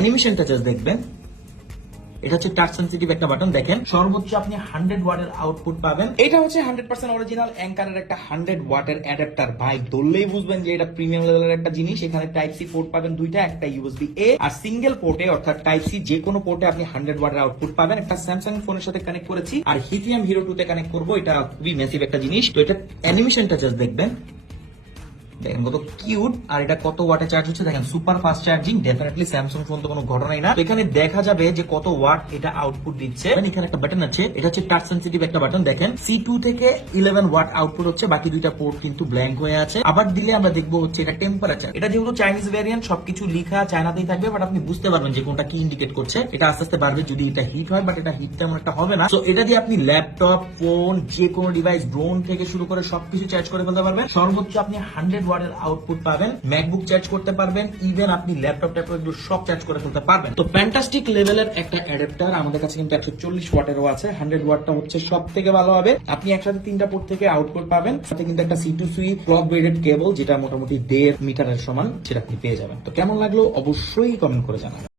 অ্যানিমেশনটা just দেখবেন। এটা হচ্ছে টাচ সেনসিটিভ একটা বাটন। দেখেন সর্বোচ্চ আপনি 100 ওয়াটের আউটপুট পাবেন। এটা হচ্ছে 100% অরিজিনাল অ্যাঙ্কারের একটা 100 ওয়াটের অ্যাডাপ্টার। ভাই ধরলেই বুঝবেন যে এটা প্রিমিয়াম লেভেলের একটা জিনিস। এখানে টাইপ সি পোর্ট পাবেন দুইটা, একটা ইউএসবি এ আর সিঙ্গেল পোর্টে অর্থাৎ টাইপ সি যে কোনো পোর্টে আপনি 100 ওয়াটের আউটপুট পাবেন। একটা স্যামসাং ফোনের সাথে কানেক্ট করেছি আর হিলিয়াম হিরো 2 তে কানেক্ট করবো। এটা খুবই ম্যাসিভ একটা জিনিস। তো এটা অ্যানিমেশনটা জাস্ট দেখবেন। দেখেন কত কিউট, আর এটা কত ওয়াটে চার্জ হচ্ছে দেখেন, super fast charging. Definitely Samsung phone তো কোনো ঘটনাই না। তো এখানে দেখা যাবে যে কত ওয়াট এটা আউটপুট দিচ্ছে। এখানে একটা বাটন আছে, এটা হচ্ছে টাচ সেনসিটিভ একটা বাটন। দেখেন C2 থেকে 11 ওয়াট আউটপুট হচ্ছে, বাকি দুইটা পোর্ট কিন্তু ব্ল্যাঙ্ক হয়ে আছে। আবার দিলে আমরা দেখবো হচ্ছে এটা টেম্পারেচার। এটা যেহেতু চাইনিজ ভ্যারিয়েন্ট, সবকিছু লিখা চায়নাতেই থাকবে, বাট আপনি বুঝতে পারবেন যে কোনটা কি ইন্ডিকেট করছে। এটা আস্তে আস্তে বাড়বে যদি এটা হিট হয়, বাট এটা হিট তেমন একটা হবে না। তো এটা দিয়ে আপনি ল্যাপটপ, ফোন, যে কোনো ডিভাইস, ড্রোন থেকে শুরু করে সবকিছু চার্জ করে ফেলতে পারবেন। সর্বোচ্চ আপনি 100 ওয়াটের আউটপুট পাবেন। ম্যাকবুক চার্জ করতে পারবেন, ইভেন আপনি ল্যাপটপ সব চার্জ করে ফেলতে পারবেন। তো ফ্যান্টাস্টিক লেভেলের একটা অ্যাডাপ্টার। আমাদের কাছে কিন্তু 140 ওয়াটেরও আছে। 100 ওয়াটটা হচ্ছে সব থেকে ভালো হবে। আপনি একসাথে তিনটা পোর্ট থেকে আউটপুট পাবেন। সাথে কিন্তু একটা C2C ক্লক গ্রেডেড কেবল, যেটা মোটামুটি 1.5 মিটারের সমান, সেটা আপনি পেয়ে যাবেন। তো কেমন লাগলো অবশ্যই কমেন্ট করে জানাবেন।